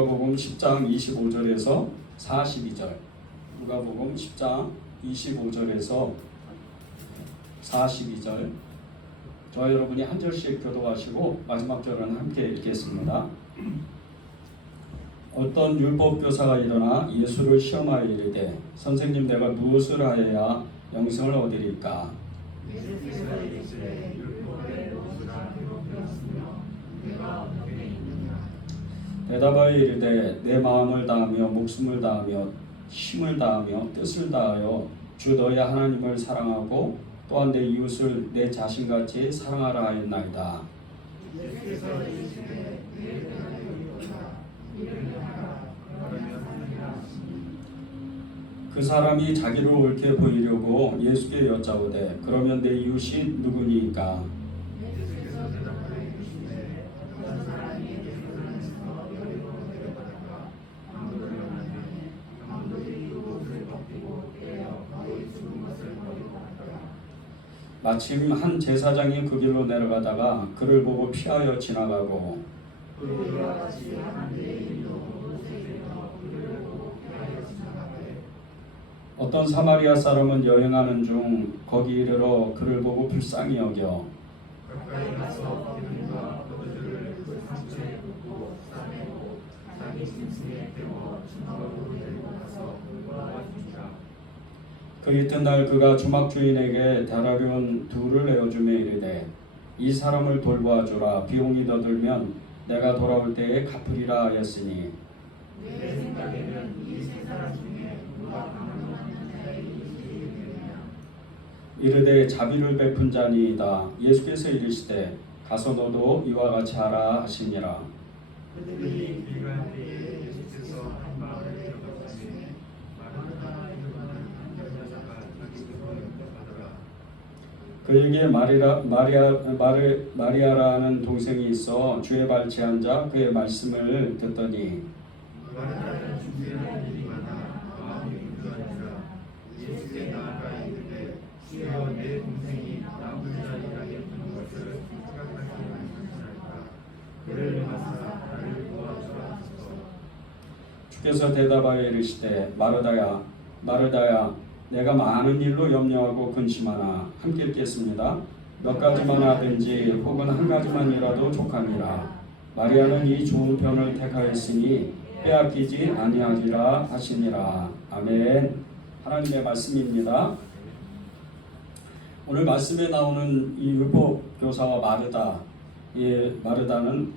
누가복음 10장 25절에서 42절. 누가복음 10장 25절에서 42절. 저와 여러분이 한 절씩 교도하시고 마지막 절은 함께 읽겠습니다. 어떤 율법교사가 일어나 예수를 시험하여 이르되 선생님, 내가 무엇을 하여야 영생을 얻으리까? 예수께서 이르시되 율법에 무엇이라 기록되었으며 내가 어떻게 읽느냐? 대답하여 이르되 내 마음을 다하며 목숨을 다하며 힘을 다하며 뜻을 다하여 주 너희 하나님을 사랑하고 또한 내 이웃을 내 자신같이 사랑하라 하였나이다. 예수께서 이르시되 내 편하게 이르라 이를 하라 그러면 하리라 하시니 그 사람이 자기를 옳게 보이려고 예수께 여짜오되 그러면 내 이웃이 누구니까? 예수께서 대답하여 이르시되 어떤 사람이 예루살렘에서 여리고 내려가다가 강도를 만나니 강도들이 옷을 벗기고 깨어 거의 죽은 것을 버리고 갔더라. 마침 한 제사장이 그 길로 내려가다가 그를 보고 피하여 지나가고 또 이와 같이 한 레위인도 옷에 들어 그를 보고 피하여 지나가되 어떤 사마리아 사람은 여행하는 중 거기 이르러 그를 보고 불쌍히 여겨 가까이 가서 기름과 포도주를 그 상처에 붓고 싸매고 자기 짐승에 태워 주막으로 데리고 가서 그와 주니라. 그 이튿날 그가 주막 주인에게 달아려운 둘을 내어주며 이르되 이 사람을 돌보아주라. 비용이 더 들면 내가 돌아올 때에 갚으리라 하였으니 내 생각에는 이 세 사람 중에 누가 강도하는 자의 이웃이 되느냐? 이르되 자비를 베푼 자니이다. 예수께서 이르시되 가서 너도 이와 같이 하라 하시니라. 그들이 길갈 때에 예수께서 한 마을에 들어가시니 마르다라는 한 여자가 자기 집으로 영접하더라. 그에게 마리아라는 동생이 있어 주의 발치에 앉아 그의 말씀을 듣더니 마르다는 준비할 일이 많아 마음이 불편하니라. 예수께 나아가 이르되 주여, 내 동생이 나쁜 자리라 예쁜 것을 생각하지 아니하시나이까. 그를 만나 나를 도와주라 하소서. 주께서 대답하여 이르시되 마르다야 마르다야, 내가 많은 일로 염려하고 근심하나 함께 읽겠습니다. 몇 가지만 하든지 혹은 한 가지만이라도 족하니라. 마리아는 이 좋은 편을 택하였으니 빼앗기지 아니하리라 하시니라. 아멘. 하나님의 말씀입니다. 오늘 말씀에 나오는 이 율법 교사와 마르다, 이 마르다는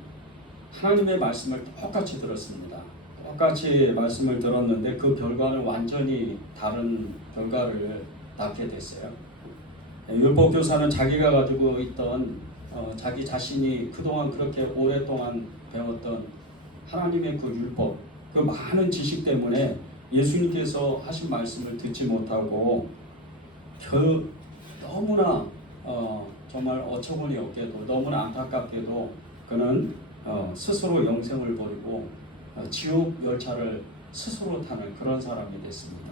하나님의 말씀을 똑같이 들었습니다. 똑같이 말씀을 들었는데 그 결과는 완전히 다른 결과를 낳게 됐어요. 율법 교사는 자기가 가지고 있던 자기 자신이 그동안 그렇게 오랫동안 배웠던 하나님의 그 율법, 그 많은 지식 때문에 예수님께서 하신 말씀을 듣지 못하고 너무나 정말 어처구니 없게도 너무나 안타깝게도 그는 스스로 영생을 버리고 지옥 열차를 스스로 타는 그런 사람이 됐습니다.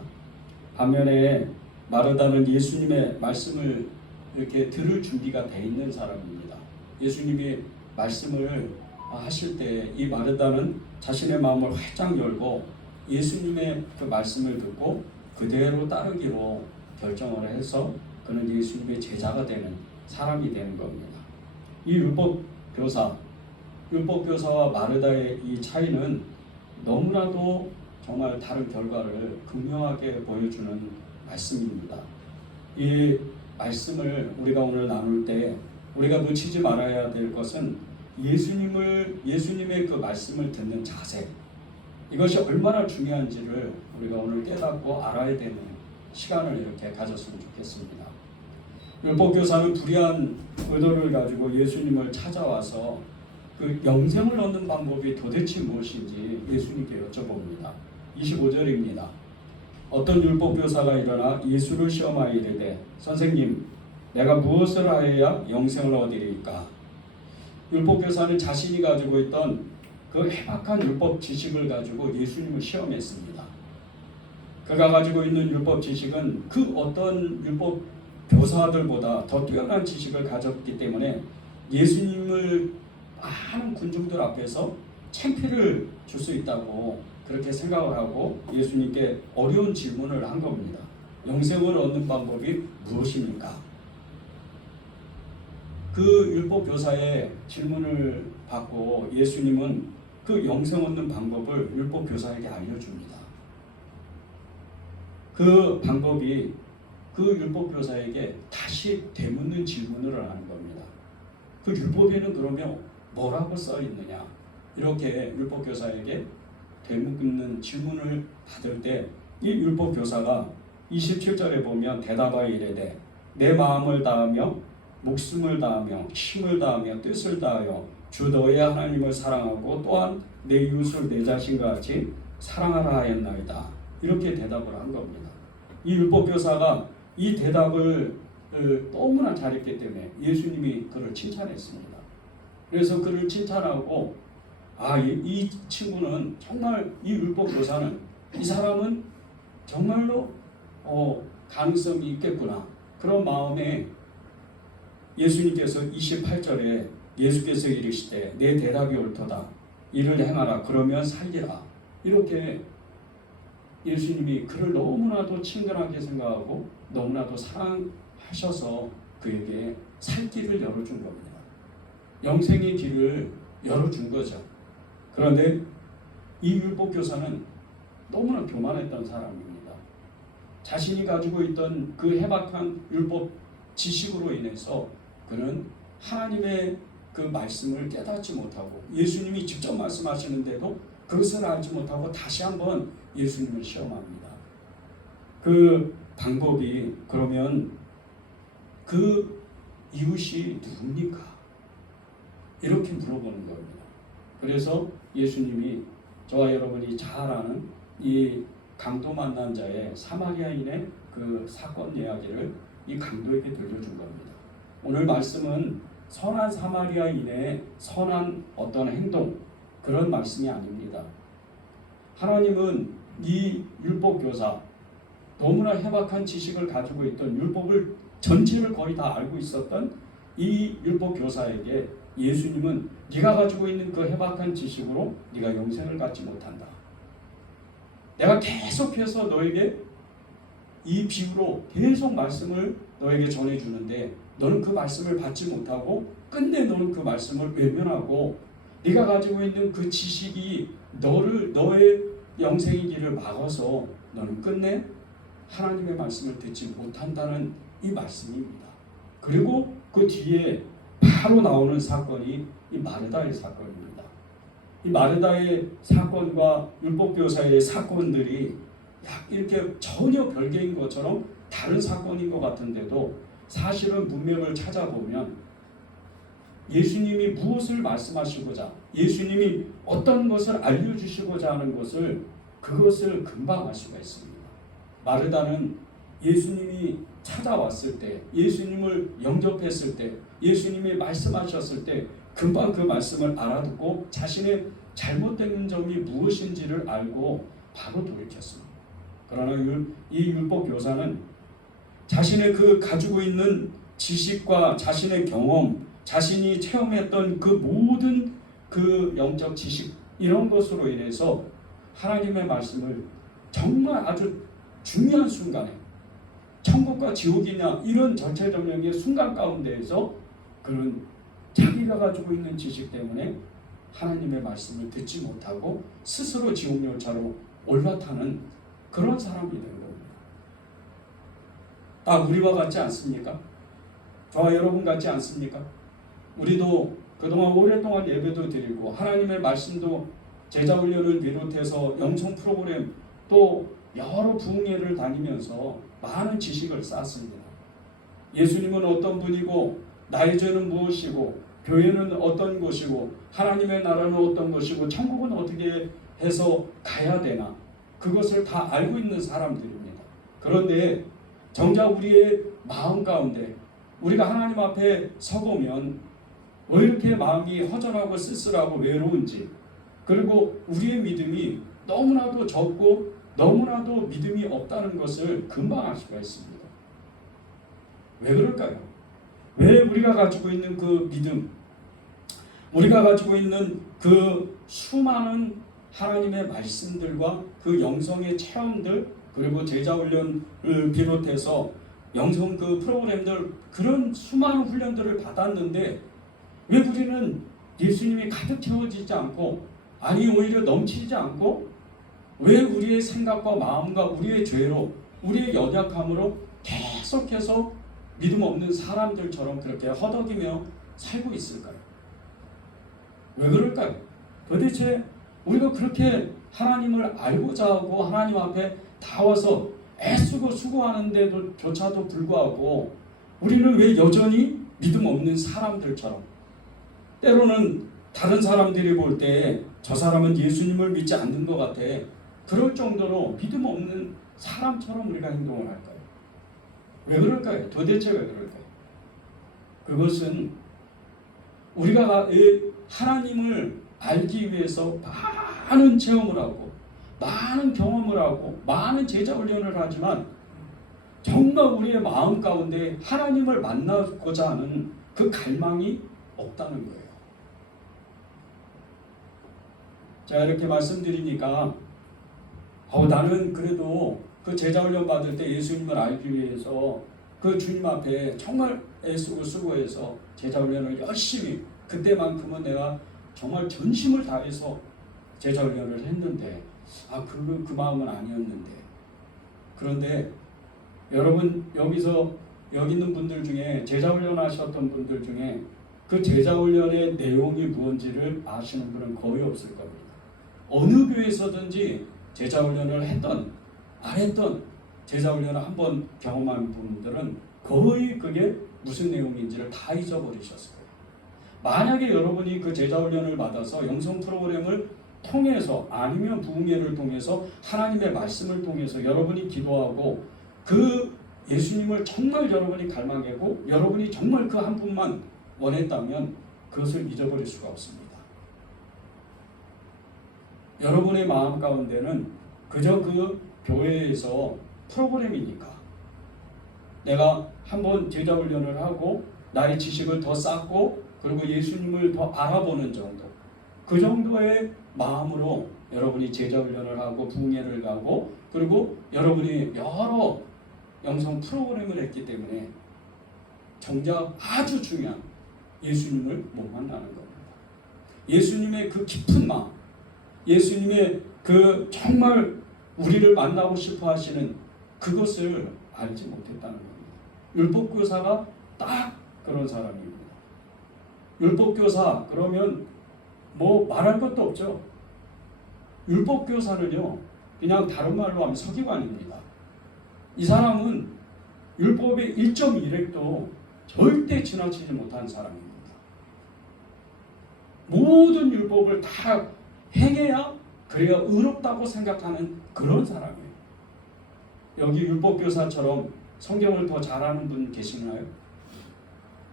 반면에 마르다는 예수님의 말씀을 이렇게 들을 준비가 돼 있는 사람입니다. 예수님이 말씀을 하실 때 이 마르다는 자신의 마음을 활짝 열고 예수님의 그 말씀을 듣고 그대로 따르기로 결정을 해서 그는 예수님의 제자가 되는 사람이 되는 겁니다. 이 율법교사와 마르다의 이 차이는 너무나도 정말 다른 결과를 극명하게 보여주는 말씀입니다. 이 말씀을 우리가 오늘 나눌 때 우리가 놓치지 말아야 될 것은 예수님의 그 말씀을 듣는 자세, 이것이 얼마나 중요한지를 우리가 오늘 깨닫고 알아야 되는 시간을 이렇게 가졌으면 좋겠습니다. 율법교사는 불의한 의도를 가지고 예수님을 찾아와서 그 영생을 얻는 방법이 도대체 무엇인지 예수님께 여쭤봅니다. 25절입니다. 어떤 율법교사가 일어나 예수를 시험하여 이르되 선생님, 내가 무엇을 하여야 영생을 얻으리까? 율법교사는 자신이 가지고 있던 그 해박한 율법 지식을 가지고 예수님을 시험했습니다. 그가 가지고 있는 율법 지식은 그 어떤 율법 교사들보다 더 뛰어난 지식을 가졌기 때문에 예수님을 많은 군중들 앞에서 창피를 줄 수 있다고 그렇게 생각을 하고 예수님께 어려운 질문을 한 겁니다. 영생을 얻는 방법이 무엇입니까? 그 율법 교사의 질문을 받고 예수님은 그 영생 얻는 방법을 율법 교사에게 알려줍니다. 그 방법이 그 율법 교사에게 다시 되묻는 질문을 하는 겁니다. 그 율법에는 그러면 뭐라고 써 있느냐? 이렇게 율법 교사에게 되묻는 질문을 받을 때 이 율법 교사가 27절에 보면 대답하여 이르되 내 마음을 다하며 목숨을 다하며 힘을 다하며 뜻을 다하여 주 너의 하나님을 사랑하고 또한 내 이웃을 내 자신과 같이 사랑하라 하였나이다. 이렇게 대답을 한 겁니다. 이 율법 교사가 이 대답을 너무나 잘했기 때문에 예수님이 그를 칭찬했습니다. 그래서 그를 칭찬하고 이 친구는 정말 이 율법 교사는 이 사람은 정말로 가능성이 있겠구나. 그런 마음에 예수님께서 28절에 예수께서 이르시되 내 대답이 옳도다. 이를 행하라. 그러면 살리라. 이렇게 예수님이 그를 너무나도 친근하게 생각하고 너무나도 사랑하셔서 그에게 살 길을 열어준 겁니다. 영생의 길을 열어준 거죠. 그런데 이 율법 교사는 너무나 교만했던 사람입니다. 자신이 가지고 있던 그 해박한 율법 지식으로 인해서 그는 하나님의 그 말씀을 깨닫지 못하고 예수님이 직접 말씀하시는데도 그것을 알지 못하고 다시 한번 예수님을 시험합니다. 그 방법이 그러면 그 이웃이 누굽니까? 이렇게 물어보는 겁니다. 그래서 예수님이 저와 여러분이 잘 아는 이 강도 만난 자의 사마리아인의 그 사건 이야기를 이 강도에게 들려준 겁니다. 오늘 말씀은 선한 사마리아인의 선한 어떤 행동 그런 말씀이 아닙니다. 하나님은 이 율법 교사 너무나 해박한 지식을 가지고 있던 율법을 전체를 거의 다 알고 있었던 이 율법 교사에게 예수님은 네가 가지고 있는 그 해박한 지식으로 네가 영생을 갖지 못한다. 내가 계속해서 너에게 이 비유로 계속 말씀을 너에게 전해주는데 너는 그 말씀을 받지 못하고 끝내 너는 그 말씀을 외면하고 네가 가지고 있는 그 지식이 너의 영생의 길을 막아서 너는 끝내 하나님의 말씀을 듣지 못한다는 이 말씀입니다. 그리고 그 뒤에 바로 나오는 사건이 이 마르다의 사건입니다. 이 마르다의 사건과 율법교사의 사건들이 이렇게 전혀 별개인 것처럼 다른 사건인 것 같은데도 사실은 문맥을 찾아보면 예수님이 무엇을 말씀하시고자 예수님이 어떤 것을 알려주시고자 하는 것을 그것을 금방 알 수가 있습니다. 마르다는 예수님이 찾아왔을 때 예수님을 영접했을 때 예수님이 말씀하셨을 때 금방 그 말씀을 알아듣고 자신의 잘못된 점이 무엇인지를 알고 바로 돌이켰습니다. 그러나 이 율법 교사는 자신의 그 가지고 있는 지식과 자신의 경험, 자신이 체험했던 그 모든 그 영적 지식 이런 것으로 인해서 하나님의 말씀을 정말 아주 중요한 순간에 천국과 지옥이냐 이런 전체적인 순간 가운데에서 그는 자기가 가지고 있는 지식 때문에 하나님의 말씀을 듣지 못하고 스스로 지옥열차로 올라타는 그런 사람이 된 겁니다. 다 우리와 같지 않습니까? 저와 여러분 같지 않습니까? 우리도 그동안 오랫동안 예배도 드리고 하나님의 말씀도 제자훈련을 비롯해서 영성 프로그램 또 여러 부흥회를 다니면서 많은 지식을 쌓았습니다. 예수님은 어떤 분이고 나의 죄는 무엇이고 교회는 어떤 것이고 하나님의 나라는 어떤 것이고 천국은 어떻게 해서 가야 되나 그것을 다 알고 있는 사람들입니다. 그런데 정작 우리의 마음 가운데 우리가 하나님 앞에 서보면 왜 이렇게 마음이 허전하고 쓸쓸하고 외로운지 그리고 우리의 믿음이 너무나도 적고 너무나도 믿음이 없다는 것을 금방 알 수가 있습니다. 왜 그럴까요? 왜 우리가 가지고 있는 그 믿음, 우리가 가지고 있는 그 수많은 하나님의 말씀들과 그 영성의 체험들, 그리고 제자훈련을 비롯해서 영성 그 프로그램들, 그런 수많은 훈련들을 받았는데 왜 우리는 예수님이 가득 채워지지 않고, 아니 오히려 넘치지 않고, 왜 우리의 생각과 마음과 우리의 죄로, 우리의 연약함으로 계속해서 믿음 없는 사람들처럼 그렇게 허덕이며 살고 있을까요? 왜 그럴까요? 도대체 우리가 그렇게 하나님을 알고자 하고 하나님 앞에 다 와서 애쓰고 수고하는데도 조차도 불구하고 우리는 왜 여전히 믿음 없는 사람들처럼, 때로는 다른 사람들이 볼 때 저 사람은 예수님을 믿지 않는 것 같아, 그럴 정도로 믿음 없는 사람처럼 우리가 행동을 할까요? 왜 그럴까요? 도대체 왜 그럴까요? 그것은 우리가 하나님을 알기 위해서 많은 체험을 하고 많은 경험을 하고 많은 제자 훈련을 하지만 정말 우리의 마음 가운데 하나님을 만나고자 하는 그 갈망이 없다는 거예요. 자, 이렇게 말씀드리니까 나는 그래도 그 제자 훈련 받을 때 예수님을 알기 위해서 그 주님 앞에 정말 애쓰고 수고해서 제자 훈련을 열심히, 그때만큼은 내가 정말 전심을 다해서 제자 훈련을 했는데 그 마음은 아니었는데. 그런데 여러분, 여기 있는 분들 중에 제자 훈련 하셨던 분들 중에 그 제자 훈련의 내용이 무엇인지를 아시는 분은 거의 없을 겁니다. 어느 교회에서든지 제자 훈련을 했던 안 했던, 제자 훈련을 한번 경험한 분들은 거의 그게 무슨 내용인지를 다 잊어버리셨을 거예요. 만약에 여러분이 그 제자 훈련을 받아서 영성 프로그램을 통해서, 아니면 부흥회를 통해서, 하나님의 말씀을 통해서 여러분이 기도하고 그 예수님을 정말 여러분이 갈망하고 여러분이 정말 그 한 분만 원했다면 그것을 잊어버릴 수가 없습니다. 여러분의 마음 가운데는 그저 그 교회에서 프로그램이니까, 내가 한번 제자 훈련을 하고 나의 지식을 더 쌓고 그리고 예수님을 더 알아보는 정도, 그 정도의 마음으로 여러분이 제자 훈련을 하고 부흥회를 가고 그리고 여러분이 여러 영성 프로그램을 했기 때문에 정작 아주 중요한 예수님을 못 만나는 겁니다. 예수님의 그 깊은 마음, 예수님의 그 정말 우리를 만나고 싶어 하시는 그것을 알지 못했다는 겁니다. 율법교사가 딱 그런 사람입니다. 율법교사 그러면 뭐 말할 것도 없죠. 율법교사는요, 그냥 다른 말로 하면 서기관입니다. 이 사람은 율법의 1.1획도 절대 지나치지 못한 사람입니다. 모든 율법을 다 행해야 그래야 의롭다고 생각하는 그런 사람이에요. 여기 율법교사처럼 성경을 더 잘하는 분 계시나요?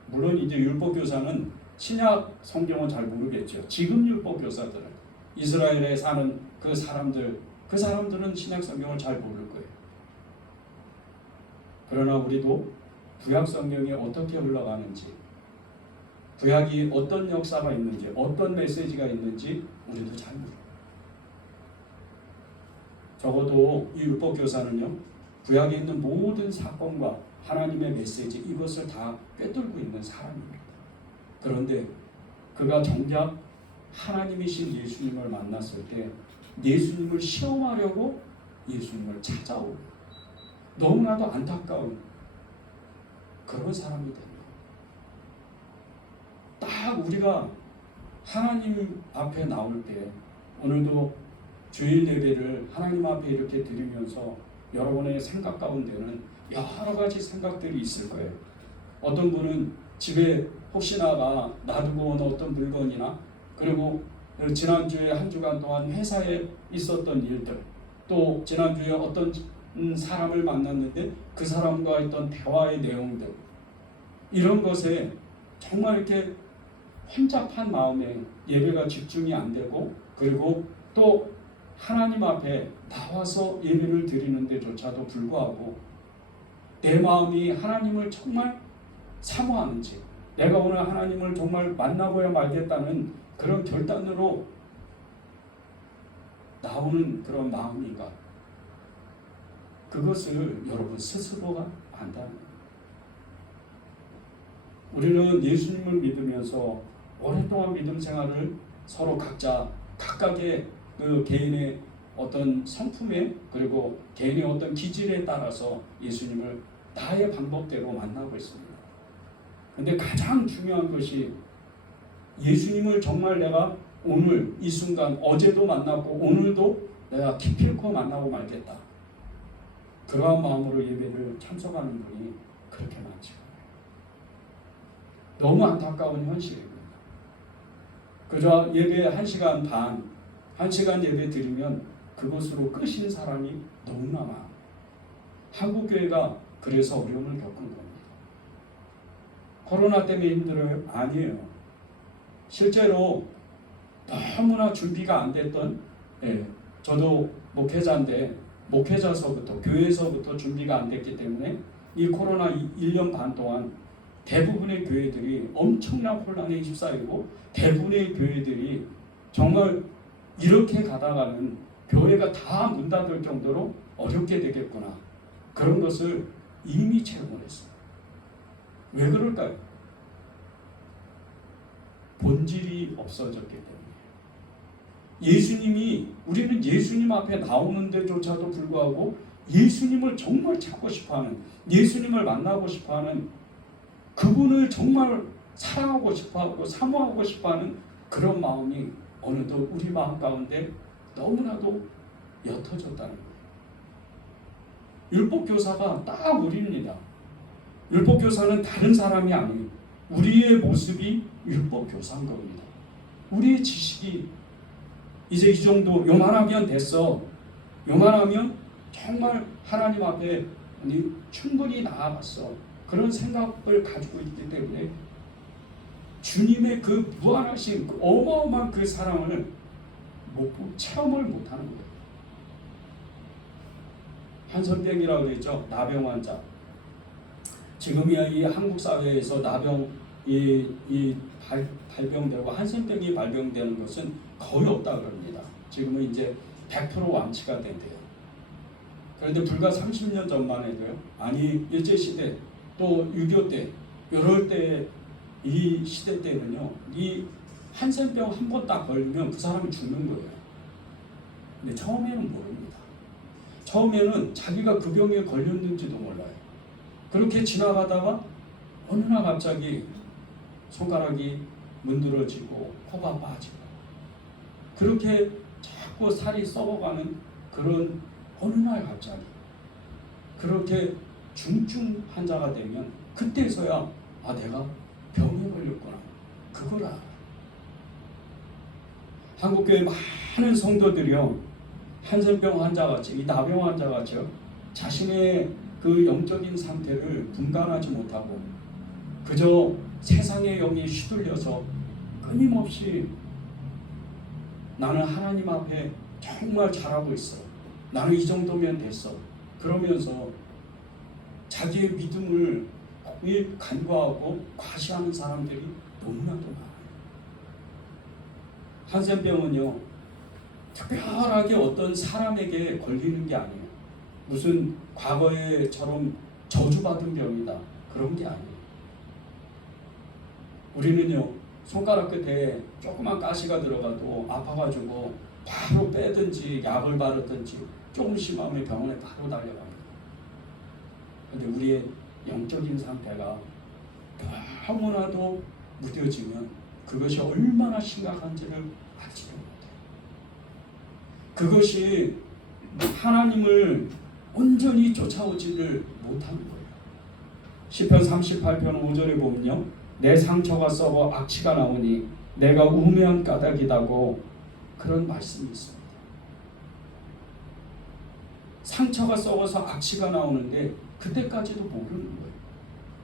물론 이제 율법교사는 신약 성경은 잘 모르겠죠. 지금 율법교사들은, 이스라엘에 사는 그 사람들은 신약 성경을 잘 모를 거예요. 그러나 우리도 구약 성경이 어떻게 흘러가는지, 구약이 어떤 역사가 있는지, 어떤 메시지가 있는지 우리도 잘 모릅니다. 적어도 이 율법교사는요, 구약에 있는 모든 사건과 하나님의 메시지, 이것을 다 꿰뚫고 있는 사람입니다. 그런데 그가 정작 하나님이신 예수님을 만났을 때 예수님을 시험하려고 예수님을 찾아오고 너무나도 안타까운 그런 사람이 됩니다. 딱 우리가 하나님 앞에 나올 때, 오늘도 주일 예배를 하나님 앞에 이렇게 드리면서 여러분의 생각 가운데는 여러 가지 생각들이 있을 거예요. 어떤 분은 집에 혹시나가 놔두고 온 어떤 물건이나, 그리고 지난주에 한 주간 동안 회사에 있었던 일들, 또 지난주에 어떤 사람을 만났는데 그 사람과 있던 대화의 내용들, 이런 것에 정말 이렇게 혼잡한 마음에 예배가 집중이 안 되고, 그리고 또 하나님 앞에 나와서 예배를 드리는 데조차도 불구하고 내 마음이 하나님을 정말 사모하는지, 내가 오늘 하나님을 정말 만나고야 말겠다는 그런 결단으로 나오는 그런 마음인가? 그것을 여러분 스스로가 안다는 거예요. 우리는 예수님을 믿으면서 오랫동안 믿음 생활을 서로 각각의 그 개인의 어떤 성품에 그리고 개인의 어떤 기질에 따라서 예수님을 나의 방법대로 만나고 있습니다. 근데 가장 중요한 것이 예수님을 정말 내가 오늘 이 순간 어제도 만났고 오늘도 내가 기필코 만나고 말겠다. 그러한 마음으로 예배를 참석하는 분이 그렇게 많죠. 너무 안타까운 현실입니다. 그저 예배 1시간 반, 1시간 예배 드리면 그것으로 끄신 사람이 너무나 많아요. 한국교회가 그래서 어려움을 겪은 겁니다. 코로나 때문에 힘들어요? 아니에요. 실제로 너무나 준비가 안 됐던, 저도 목회자인데 목회자서부터 교회에서부터 준비가 안 됐기 때문에 이 코로나 1년 반 동안 대부분의 교회들이 엄청난 혼란에 휩싸이고 대부분의 교회들이 정말 이렇게 가다가는 교회가 다 문 닫을 정도로 어렵게 되겠구나. 그런 것을 이미 체험을 했어요. 왜 그럴까요? 본질이 없어졌기 때문에. 우리는 예수님 앞에 나오는데조차도 불구하고 예수님을 정말 찾고 싶어하는, 예수님을 만나고 싶어하는, 그분을 정말 사랑하고 싶어하고 사모하고 싶어하는 그런 마음이 어느덧 우리 마음 가운데 너무나도 옅어졌다는 거예요. 율법교사가 딱 우리입니다. 율법교사는 다른 사람이 아니에요. 우리의 모습이 율법교사인 겁니다. 우리의 지식이 이제 이 정도 요만하면 됐어. 요만하면 정말 하나님 앞에 충분히 나아갔어. 그런 생각을 가지고 있기 때문에 주님의 그 무한하신 그 어마어마한 그 사랑을 체험을 못하는 거예요. 한센병이라고 그랬죠. 나병 환자. 지금이야 이 한국 사회에서 나병이 발병되고 한센병이 발병되는 것은 거의 없다 그럽니다. 지금은 이제 100% 완치가 된대요. 그런데 불과 30년 전만 해도요. 아니 일제시대 또 6.25 때 이럴 때 이 시대 때는요. 이 한센병 한 번 딱 걸리면 그 사람이 죽는 거예요. 근데 처음에는 모릅니다. 처음에는 자기가 그 병에 걸렸는지도 몰라요. 그렇게 지나가다가 어느 날 갑자기 손가락이 문드러지고 코가 빠지고 그렇게 자꾸 살이 썩어가는 그런 어느 날 갑자기 그렇게 중증 환자가 되면 그때서야 내가 병에 걸렸구나. 그걸 알아요. 한국교회 많은 성도들이요. 한센병 환자같이 이 나병 환자같이 자신의 그 영적인 상태를 분간하지 못하고 그저 세상의 영에 휘둘려서 끊임없이 나는 하나님 앞에 정말 잘하고 있어. 나는 이 정도면 됐어. 그러면서 자기의 믿음을 간과하고 과시하는 사람들이 너무나도 많아요. 한센병은요. 특별하게 어떤 사람에게 걸리는 게 아니에요. 무슨 과거에처럼 저주받은 병이다. 그런 게 아니에요. 우리는요. 손가락 끝에 조그만 가시가 들어가도 아파가지고 바로 빼든지 약을 바르든지 조금 심하면 병원에 바로 달려갑니다. 그런데 우리의 영적인 상태가 너무나도 무뎌지면 그것이 얼마나 심각한지를 알지도 못해요. 그것이 하나님을 온전히 쫓아오지를 못하는 거예요. 시편 38편 5절에 보면요. 내 상처가 썩어 악취가 나오니 내가 우매한 까닭이다고 그런 말씀이 있습니다. 상처가 썩어서 악취가 나오는데 그때까지도 모르는 거예요.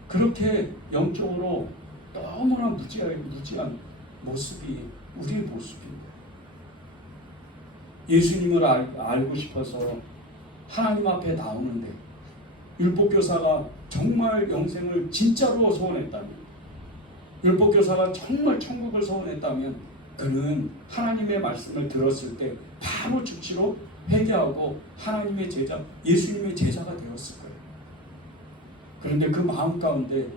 그렇게 영적으로 너무나 무지한 모습이 우리의 모습인 거예요. 예수님을 알고 싶어서 하나님 앞에 나오는데 율법교사가 정말 영생을 진짜로 소원했다면 율법교사가 정말 천국을 소원했다면 그는 하나님의 말씀을 들었을 때 바로 즉시로 회개하고 하나님의 제자, 예수님의 제자가 되었을 거예요. 그런데 그 마음 가운데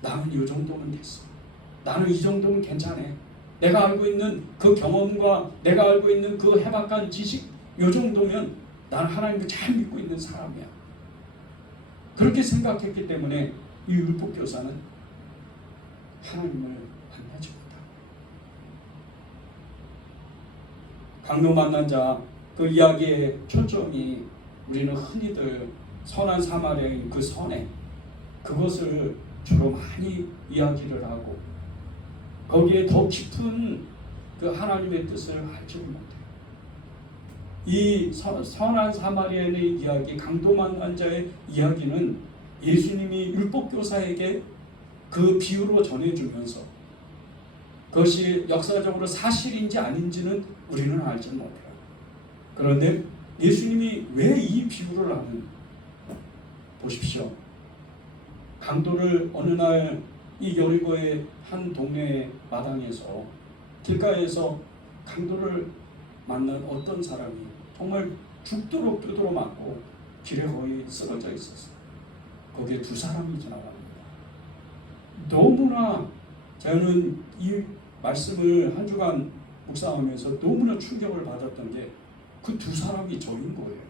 나는 이 정도면 됐어. 나는 이 정도면 괜찮아. 내가 알고 있는 그 경험과 내가 알고 있는 그 해박한 지식, 이 정도면 나는 하나님을 잘 믿고 있는 사람이야. 그렇게 생각했기 때문에 이 율법교사는 하나님을 만나지 못하고, 강도 만난 자 그 이야기의 초점이 우리는 흔히들 선한 사마리아인 그 선에 그것을 주로 많이 이야기를 하고 거기에 더 깊은 그 하나님의 뜻을 알지 못해요. 이 선한 사마리아인의 이야기, 강도 만난 자의 이야기는 예수님이 율법교사에게 그 비유로 전해주면서 그것이 역사적으로 사실인지 아닌지는 우리는 알지 못해요. 그런데 예수님이 왜 이 비유를 하는, 보십시오. 강도를 어느 날 이 여리고의 한 동네 마당에서 길가에서 강도를 만난 어떤 사람이 정말 죽도록 두드러 맞고 길에 거의 쓰러져 있었어요. 거기에 두 사람이 지나갑니다. 너무나 저는 이 말씀을 한 주간 묵상하면서 너무나 충격을 받았던 게 그 두 사람이 저인 거예요.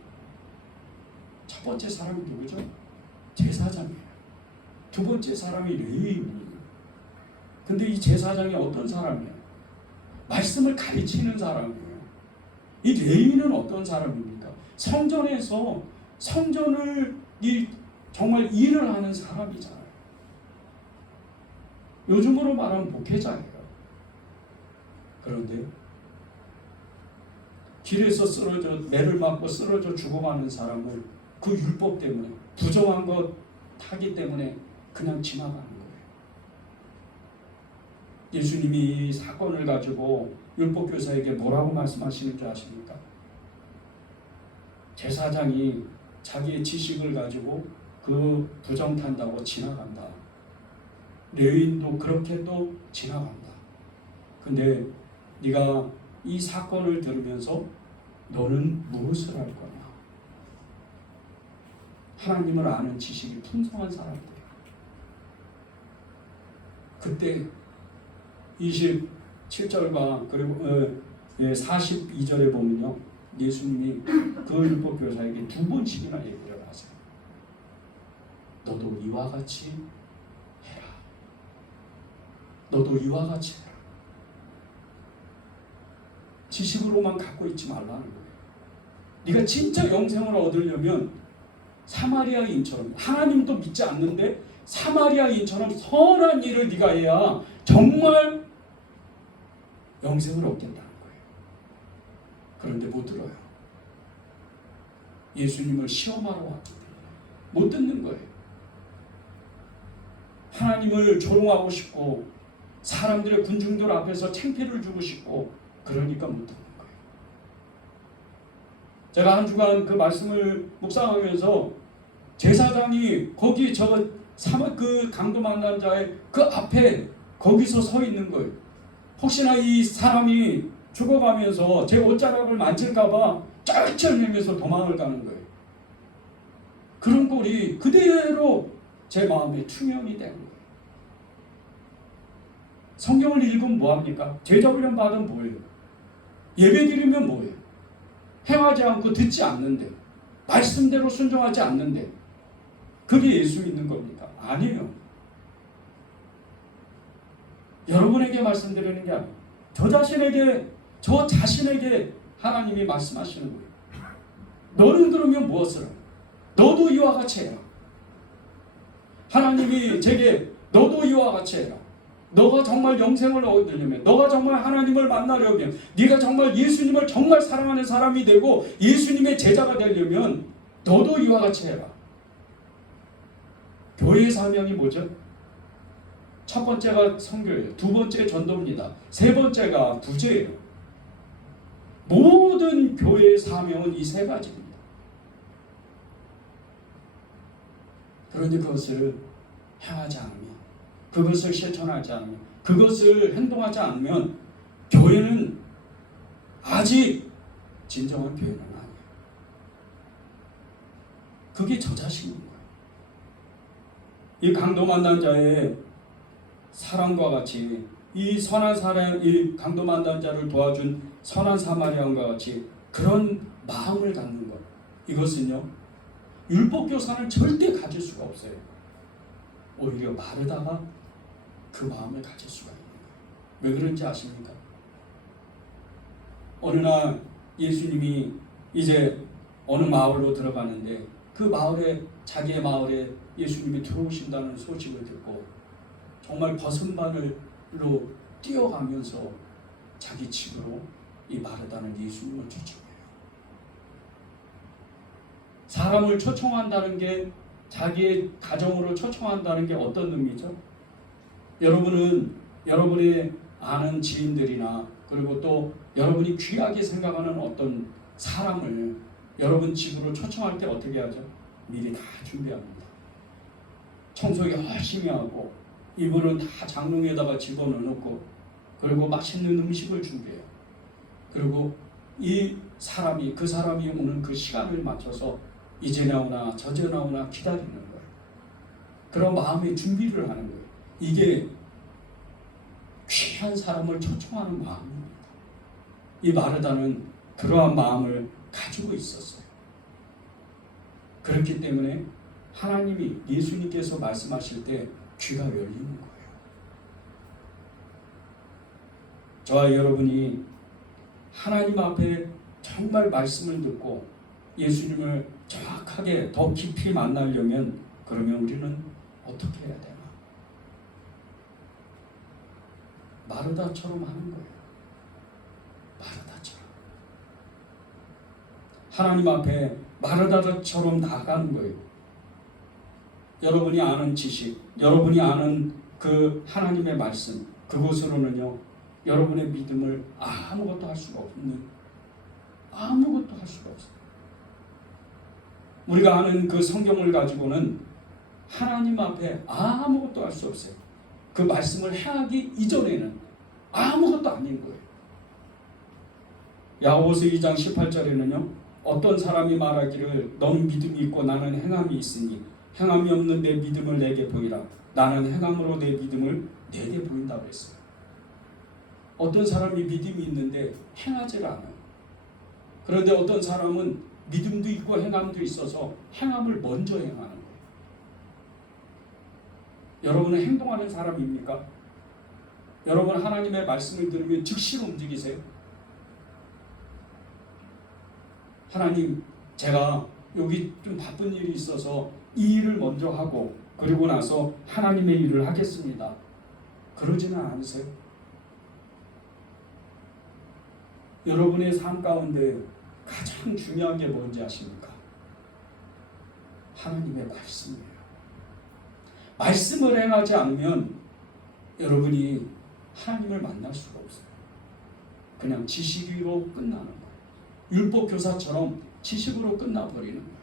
첫 번째 사람이 누구죠? 제사장이에요. 두 번째 사람이 레위인이에요. 근데 이 제사장이 어떤 사람이에요? 말씀을 가르치는 사람이에요. 이 레위인은 어떤 사람입니까? 성전에서 성전을 정말 일을 하는 사람이잖아요. 요즘으로 말하면 목회자예요. 그런데 길에서 쓰러져 매를 맞고 쓰러져 죽어가는 사람을 그 율법 때문에, 부정한 것 하기 때문에 그냥 지나가는 거예요. 예수님이 이 사건을 가지고 율법교사에게 뭐라고 말씀하시는 줄 아십니까? 제사장이 자기의 지식을 가지고 그 부정탄다고 지나간다. 레위인도 그렇게 또 지나간다. 근데 네가 이 사건을 들으면서 너는 무엇을 할 거냐? 하나님을 아는 지식이 풍성한 사람들. 그때 27절과 그리고 42절에 보면요, 예수님이 그 율법교사에게 두 번씩이나 얘기를 하세요. 너도 이와 같이 해라. 너도 이와 같이 해라. 지식으로만 갖고 있지 말라는 거예요. 네가 진짜 영생을 얻으려면 사마리아인처럼, 하나님도 믿지 않는데 사마리아인처럼 선한 일을 네가 해야 정말 영생을 얻겠다는 거예요. 그런데 못 들어요. 예수님을 시험하러 왔기 때문에 못 듣는 거예요. 하나님을 조롱하고 싶고 사람들의 군중들 앞에서 창피를 주고 싶고 그러니까 못 듣는 거예요. 제가 한 주간 그 말씀을 묵상하면서 제사장이 거기 그 강도 만난 자의 그 앞에 거기서 서 있는 거예요. 혹시나 이 사람이 죽어가면서 제 옷자락을 만질까봐 쩔쩔매면서 도망을 가는 거예요. 그런 꼴이 그대로 제 마음에 투영이 된 거예요. 성경을 읽으면 뭐합니까? 죄접으련 받으면 뭐예요? 예배 드리면 뭐예요? 행하지 않고 듣지 않는데, 말씀대로 순종하지 않는데 그게 예수 믿는 겁니까? 아니에요. 여러분에게 말씀드리는 게 아니에요. 저 자신에게 하나님이 말씀하시는 거예요. 너는 그러면 무엇을 해? 너도 이와 같이 해라. 하나님이 제게 너도 이와 같이 해라. 너가 정말 영생을 얻으려면, 너가 정말 하나님을 만나려면, 네가 정말 예수님을 정말 사랑하는 사람이 되고 예수님의 제자가 되려면 너도 이와 같이 해라. 교회의 사명이 뭐죠? 첫 번째가 선교예요. 두 번째 전도입니다. 세 번째가 부제예요. 모든 교회의 사명은 이 세 가지입니다. 그런데 그것을 행하지 않으면, 그것을 실천하지 않으면, 그것을 행동하지 않으면 교회는 아직 진정한 교회는 아니에요. 그게 저 자신인 거예요. 이 강도 만난 자의 사랑과 같이 이 선한 사람, 이 강도 만난 자를 도와준 선한 사마리아인과 같이 그런 마음을 갖는 것. 이것은요, 율법 교사는 절대 가질 수가 없어요. 오히려 마르다가 그 마음을 가질 수가 있는 거예요. 왜 그런지 아십니까? 어느 날 예수님이 이제 어느 마을로 들어가는데 그 마을에, 자기의 마을에 예수님이 들어오신다는 소식을 듣고 정말 버선발로 뛰어가면서 자기 집으로 이 마르다는 예수님을 초청해요. 사람을 초청한다는 게, 자기의 가정으로 초청한다는 게 어떤 의미죠? 여러분은 여러분의 아는 지인들이나 그리고 또 여러분이 귀하게 생각하는 어떤 사람을 여러분 집으로 초청할 때 어떻게 하죠? 미리 다 준비합니다. 청소 열심히 하고 이불은 다 장롱에다가 집어넣고 그리고 맛있는 음식을 준비해요. 그리고 이 사람이, 그 사람이 오는 그 시간을 맞춰서 이제 나오나 저제 나오나 기다리는 거예요. 그런 마음의 준비를 하는 거예요. 이게 귀한 사람을 초청하는 마음입니다. 이 마르다는 그러한 마음을 가지고 있었어요. 그렇기 때문에 하나님이, 예수님께서 말씀하실 때 귀가 열리는 거예요. 저와 여러분이 하나님 앞에 정말 말씀을 듣고 예수님을 정확하게 더 깊이 만나려면, 그러면 우리는 어떻게 해야 되나? 마르다처럼 하는 거예요. 마르다처럼. 하나님 앞에 마르다처럼 나가는 거예요. 여러분이 아는 지식, 여러분이 아는 그 하나님의 말씀, 그곳으로는요, 여러분의 믿음을 아무것도 할 수가 없는, 아무것도 할 수가 없어요. 우리가 아는 그 성경을 가지고는 하나님 앞에 아무것도 할 수 없어요. 그 말씀을 행하기 이전에는 아무것도 아닌 거예요. 야고보서 2장 18절에는요, 어떤 사람이 말하기를 너는 믿음이 있고 나는 행함이 있으니 행함이 없는 내 믿음을 내게 보이라. 나는 행함으로 내 믿음을 내게 보인다고 했어요. 어떤 사람이 믿음이 있는데 행하지를 않아요. 그런데 어떤 사람은 믿음도 있고 행함도 있어서 행함을 먼저 행하는 거예요. 여러분은 행동하는 사람입니까? 여러분 하나님의 말씀을 들으면 즉시로 움직이세요? 하나님, 제가 여기 좀 바쁜 일이 있어서 이 일을 먼저 하고 그리고 나서 하나님의 일을 하겠습니다. 그러지는 않으세요? 여러분의 삶 가운데 가장 중요한 게 뭔지 아십니까? 하나님의 말씀이에요. 말씀을 행하지 않으면 여러분이 하나님을 만날 수가 없어요. 그냥 지식으로 끝나는 거예요. 율법 교사처럼 지식으로 끝나버리는 거예요.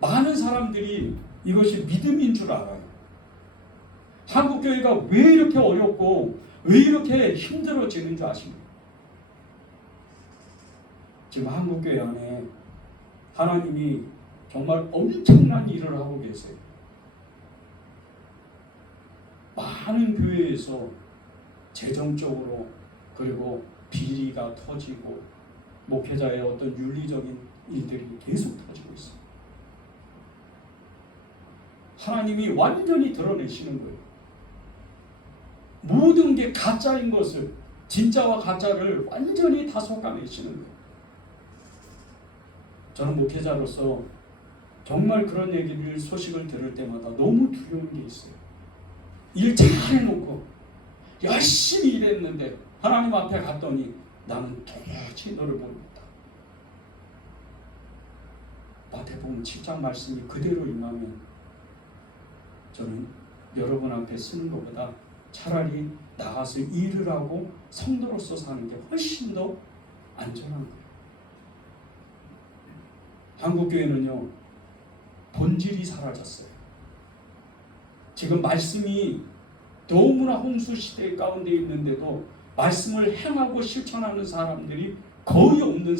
많은 사람들이 이것이 믿음인 줄 알아요. 한국교회가 왜 이렇게 어렵고 왜 이렇게 힘들어지는 줄 아십니까? 지금 한국교회 안에 하나님이 정말 엄청난 일을 하고 계세요. 많은 교회에서 재정적으로 그리고 비리가 터지고 목회자의 어떤 윤리적인 일들이 계속 터지고 있어요. 하나님이 완전히 드러내시는 거예요. 모든 게 가짜인 것을, 진짜와 가짜를 완전히 다 솎아내시는 거예요. 저는 목회자로서 정말 그런 얘기를, 소식을 들을 때마다 너무 두려운 게 있어요. 일 잘해놓고 열심히 일했는데 하나님 앞에 갔더니 나는 도무지 너를 모른다. 마태복음 7장 말씀이 그대로 임하면 저는 여러분 앞에 쓰는 것보다 차라리 나가서 일을 하고 성도로서 사는 게 훨씬 더 안전한 거예요. 한국교회는요, 본질이 사라졌어요. 지금 말씀이 너무나 홍수 시대 가운데 있는데도 말씀을 행하고 실천하는 사람들이 거의 없는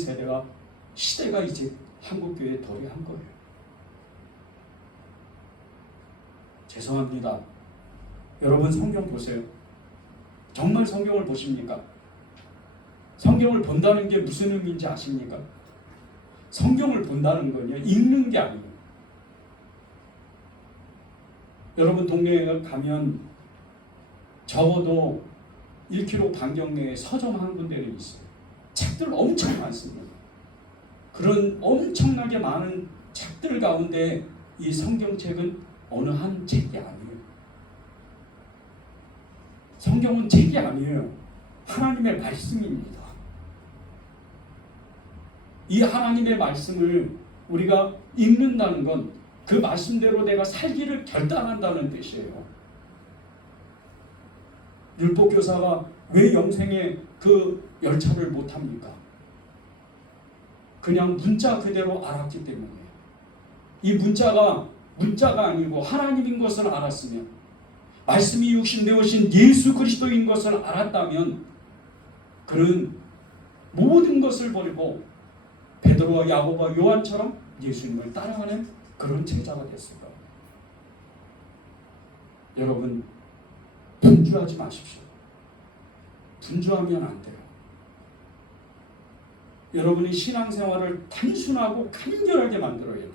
시대가 이제 한국교회에 도래한 거예요. 죄송합니다. 여러분 성경 보세요. 정말 성경을 보십니까? 성경을 본다는 게 무슨 의미인지 아십니까? 성경을 본다는 건요, 읽는 게 아니에요. 여러분 동네에 가면 적어도 1km 반경 내에 서점 한 군데는 있어요. 책들 엄청 많습니다. 그런 엄청나게 많은 책들 가운데 이 성경책은 어느 한 책이 아니에요. 성경은 책이 아니에요. 하나님의 말씀입니다. 이 하나님의 말씀을 우리가 읽는다는 건 그 말씀대로 내가 살기를 결단한다는 뜻이에요. 율법교사가 왜 영생의 그 열차를 못합니까? 그냥 문자 그대로 알았기 때문에. 이 문자가 아니고 하나님인 것을 알았으면, 말씀이 육신되어신 예수 그리스도인 것을 알았다면 그는 모든 것을 버리고 베드로와 야고보와 요한처럼 예수님을 따라가는 그런 제자가 됐을 겁니다. 여러분 분주하지 마십시오. 분주하면 안 돼요. 여러분이 신앙생활을 단순하고 간결하게 만들어야 돼요.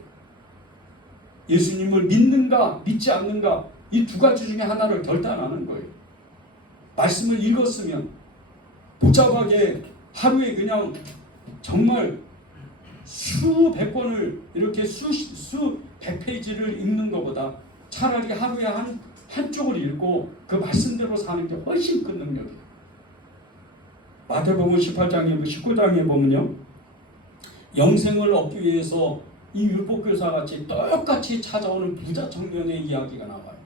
예수님을 믿는가 믿지 않는가 이 두 가지 중에 하나를 결단하는 거예요. 말씀을 읽었으면 복잡하게 하루에 그냥 정말 수백 권을 이렇게 수백 페이지를 읽는 것보다 차라리 하루에 한쪽을 읽고 그 말씀대로 사는 게 훨씬 큰 능력이에요. 마태복음 18장에 19장에 보면요, 영생을 얻기 위해서 이 율법교사 같이 똑같이 찾아오는 부자 청년의 이야기가 나와요.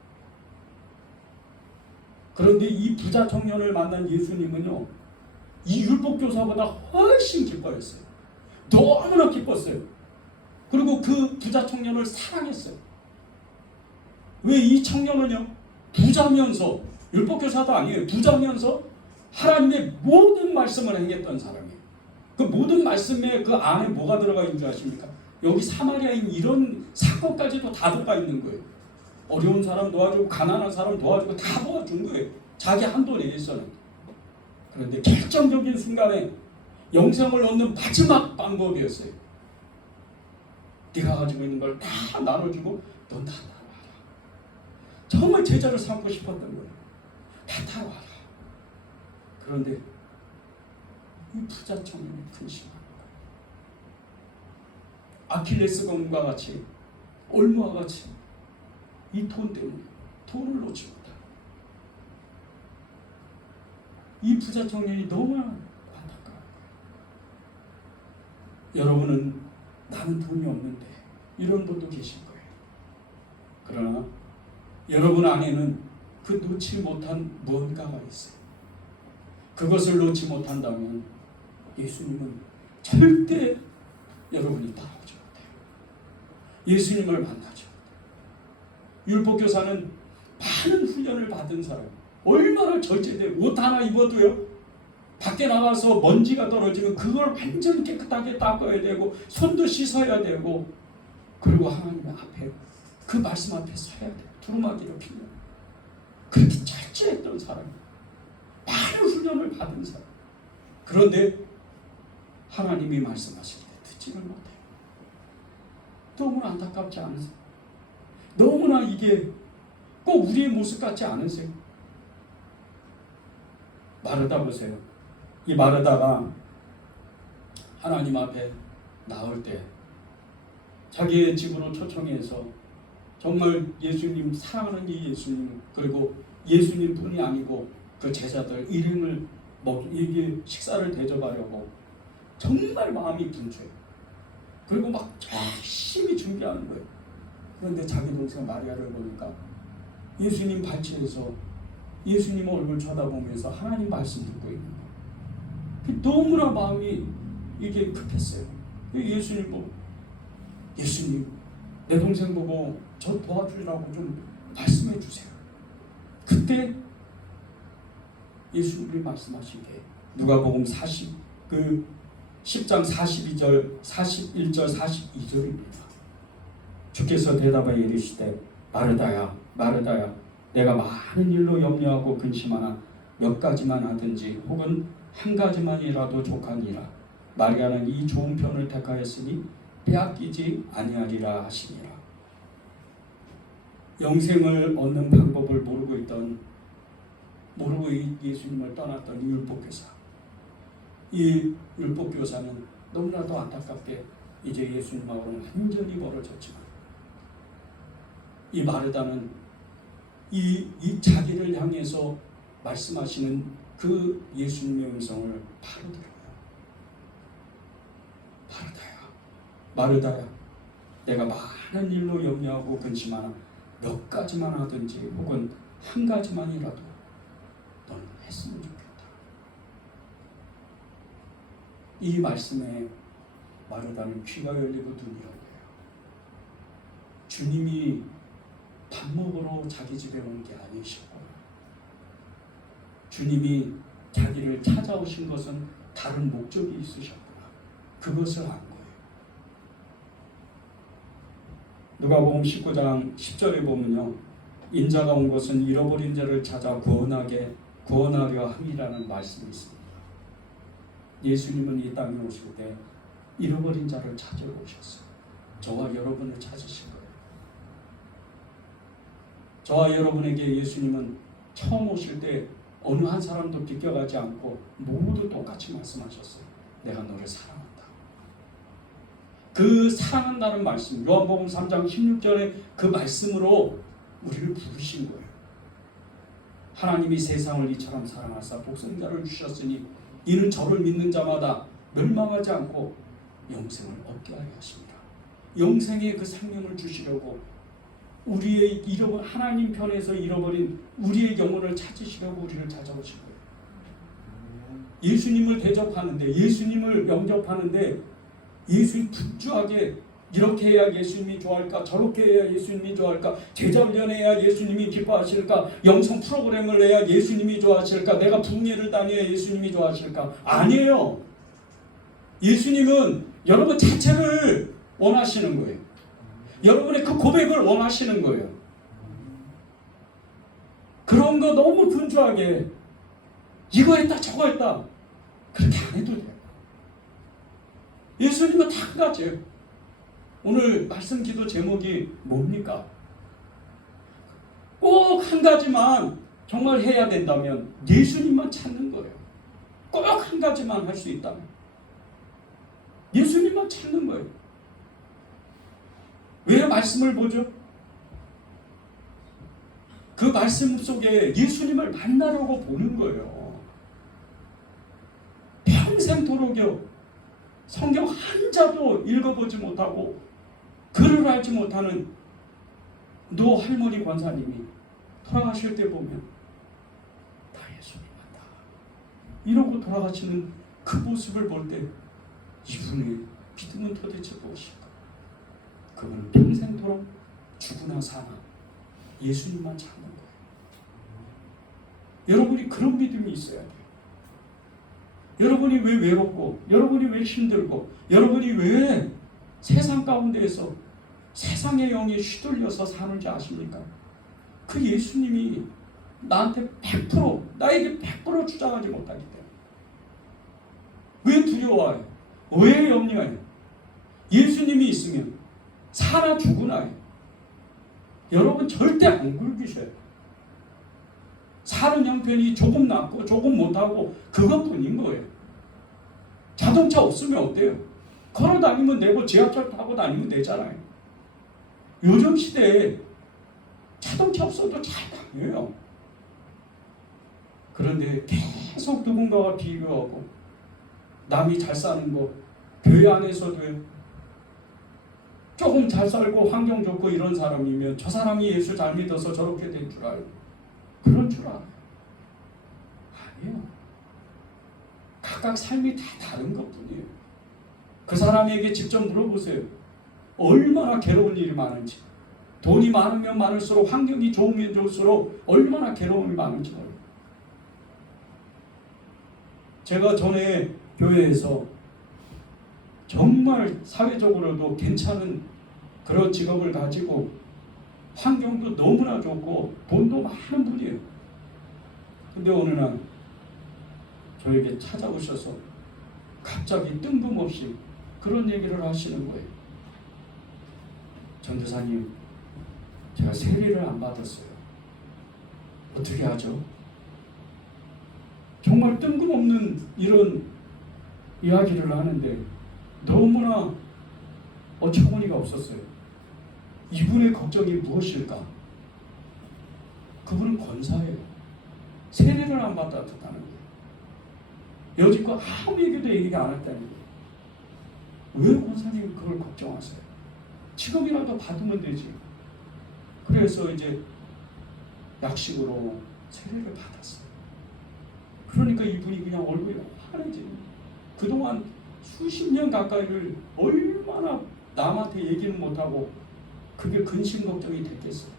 그런데 이 부자 청년을 만난 예수님은요, 이 율법교사보다 훨씬 기뻐했어요. 너무나 기뻤어요. 그리고 그 부자 청년을 사랑했어요. 왜? 이 청년은요, 부자면서, 율법교사도 아니에요, 부자면서 하나님의 모든 말씀을 행했던 사람이에요. 그 모든 말씀에 그 안에 뭐가 들어가 있는 줄 아십니까? 여기 사마리아인 이런 사건까지도 다 들어가 있는 거예요. 어려운 사람 도와주고 가난한 사람 도와주고 다 도와준 거예요. 자기 한도 내에서는. 그런데 결정적인 순간에 영생을 얻는 마지막 방법이었어요. 네가 가지고 있는 걸 다 나눠주고 넌 다 따라와라. 정말 제자를 삼고 싶었던 거예요. 다 따라와라. 그런데 이 부자 청년이 근심하는 거예요. 아킬레스 건과 같이, 올무와 같이 이 돈 때문에 돈을 놓지 못하고, 이 부자 청년이 너무나 안타까워요. 여러분은 나는 돈이 없는데 이런 분도 계실 거예요. 그러나 여러분 안에는 그 놓지 못한 무언가가 있어요. 그것을 놓지 못한다면 예수님은 절대 여러분이 따라오지 못해요. 예수님을 만나지 못해요. 율법교사는 많은 훈련을 받은 사람, 얼마나 절제되고 옷 하나 입어도요, 밖에 나가서 먼지가 떨어지면 그걸 완전히 깨끗하게 닦아야 되고 손도 씻어야 되고, 그리고 하나님 앞에 그 말씀 앞에 서야 돼요. 두루마기를 피면. 그렇게 절제했던 사람이에요. 많은 훈련을 받은 사람. 그런데 하나님이 말씀하실 때 듣지를 못해요. 너무나 안타깝지 않으세요? 너무나 이게 꼭 우리의 모습 같지 않으세요? 마르다 보세요. 이 마르다가 하나님 앞에 나올 때 자기의 집으로 초청해서 정말 예수님, 사랑하는 이 예수님, 그리고 예수님뿐이 아니고 그 제자들 일행을 이게 식사를 대접하려고 정말 마음이 분주해요. 그리고 막 열심히 준비하는 거예요. 그런데 자기 동생 마리아를 보니까 예수님 발치에서 예수님 얼굴 쳐다보면서 하나님 말씀 듣고 있는 거예요. 너무나 마음이 이게 급했어요. 예수님 보고, 예수님 내 동생 보고 저 도와주라고 좀 말씀해 주세요. 그때 예수님이 말씀하신 게 누가복음 10장 42절, 41절, 42절입니다. 주께서 대답하여 이르시되 마르다야 마르다야 내가 많은 일로 염려하고 근심하나 몇 가지만 하든지 혹은 한 가지만이라도 족하니라. 마리아는 이 좋은 편을 택하였으니 빼앗기지 아니하리라 하시니라. 영생을 얻는 방법을 모르고 예수님을 떠났던 율법교사. 이 율법교사는 너무나도 안타깝게 이제 예수님하고는 완전히 멀어졌지만 이 마르다는 이 자기를 향해서 말씀하시는 그 예수님의 음성을 바로 들어요. 마르다야 내가 많은 일로 염려하고 근심하나 몇 가지만 하든지 혹은 한 가지만이라도 너는 했으면 좋겠다. 이 말씀에 마르다는 귀가 열리고 눈이 열려요. 주님이 밥 먹으러 자기 집에 온 게 아니시고 주님이 자기를 찾아오신 것은 다른 목적이 있으셨구나. 그것을 안 거예요. 누가복음 19장 10절에 보면요. 인자가 온 것은 잃어버린 자를 찾아 구원하려 함이라는 말씀이 있습니다. 예수님은 이 땅에 오실 때 잃어버린 자를 찾으러 오셨어요. 저와 여러분을 찾으신 거예요. 저와 여러분에게 예수님은 처음 오실 때 어느 한 사람도 비껴가지 않고 모두 똑같이 말씀하셨어요. 내가 너를 사랑한다. 그 사랑한다는 말씀, 요한복음 3장 16절의 그 말씀으로 우리를 부르신 거예요. 하나님이 세상을 이처럼 사랑하사 독생자를 주셨으니 이는 저를 믿는 자마다 멸망하지 않고 영생을 얻게 하려 하십니다. 영생의 그 생명을 주시려고 우리의 하나님 편에서 잃어버린 우리의 영혼을 찾으시려고 우리를 찾아오신 거예요. 예수님을 대접하는데, 예수님을 영접하는데 예수님 분주하게 이렇게 해야 예수님이 좋아할까, 저렇게 해야 예수님이 좋아할까, 제자훈련 해야 예수님이 기뻐하실까, 영성 프로그램을 해야 예수님이 좋아하실까, 내가 부흥회를 다녀야 예수님이 좋아하실까? 아니에요. 예수님은 여러분 자체를 원하시는 거예요. 여러분의 그 고백을 원하시는 거예요. 그런 거 너무 분주하게 이거 했다 저거 했다 그렇게 안 해도 돼요. 예수님은 다 한 가지예요. 오늘 말씀 기도 제목이 뭡니까? 꼭 한 가지만 정말 해야 된다면 예수님만 찾는 거예요. 꼭 한 가지만 할 수 있다면 예수님만 찾는 거예요. 왜 말씀을 보죠? 그 말씀 속에 예수님을 만나려고 보는 거예요. 평생토록요. 성경 한 자도 읽어보지 못하고 글을 알지 못하는 노 할머니 권사님이 돌아가실 때 보면 다 예수님만다 이러고 돌아가시는 그 모습을 볼 때 이분의 믿음은 도대체 무엇일까? 그분은 평생토록 죽으나 사나 예수님만 찾는 거예요. 여러분이 그런 믿음이 있어야 돼요. 여러분이 왜 외롭고, 여러분이 왜 힘들고, 여러분이 왜 세상 가운데에서 세상의 영에 휘둘려서 사는지 아십니까? 그 예수님이 나한테 100%, 나에게 100% 주장하지 못하기 때문에. 왜 두려워해요? 왜 염려해요? 예수님이 있으면 사나 죽으나요? 여러분 절대 안 굶기셔요. 사는 형편이 조금 낫고 조금 못하고 그것뿐인 거예요. 자동차 없으면 어때요? 걸어 다니면 되고 지하철 타고 다니면 되잖아요. 요즘 시대에 자동차 없어도 잘 다녀요. 그런데 계속 누군가가 비교하고 남이 잘 사는 거 교회 안에서도요. 조금 잘 살고 환경 좋고 이런 사람이면 저 사람이 예수 잘 믿어서 저렇게 된 줄 알고 그런 줄 알아요. 아니요. 각각 삶이 다 다른 것뿐이에요. 그 사람에게 직접 물어보세요. 얼마나 괴로운 일이 많은지. 돈이 많으면 많을수록 환경이 좋으면 좋을수록 얼마나 괴로움이 많은지 몰라요. 제가 전에 교회에서 정말 사회적으로도 괜찮은 그런 직업을 가지고 환경도 너무나 좋고 돈도 많은 분이에요. 근데 어느 날 저에게 찾아오셔서 갑자기 뜬금없이 그런 얘기를 하시는 거예요. 전도사님, 제가 세례를 안 받았어요. 어떻게 하죠? 정말 뜬금없는 이런 이야기를 하는데 너무나 어처구니가 없었어요. 이분의 걱정이 무엇일까? 그분은 권사예요. 세례를 안 받았다는 거예요. 여지껏 아무에게도 얘기가 안 했다는 거예요. 왜 권사님이 그걸 걱정하세요? 지금이라도 받으면 되지. 그래서 이제 약식으로 세례를 받았어요. 그러니까 이분이 그냥 얼굴이 환해지는 거예요. 그동안 수십 년 가까이를 얼마나 남한테 얘기는 못하고 그게 근심 걱정이 됐겠어요.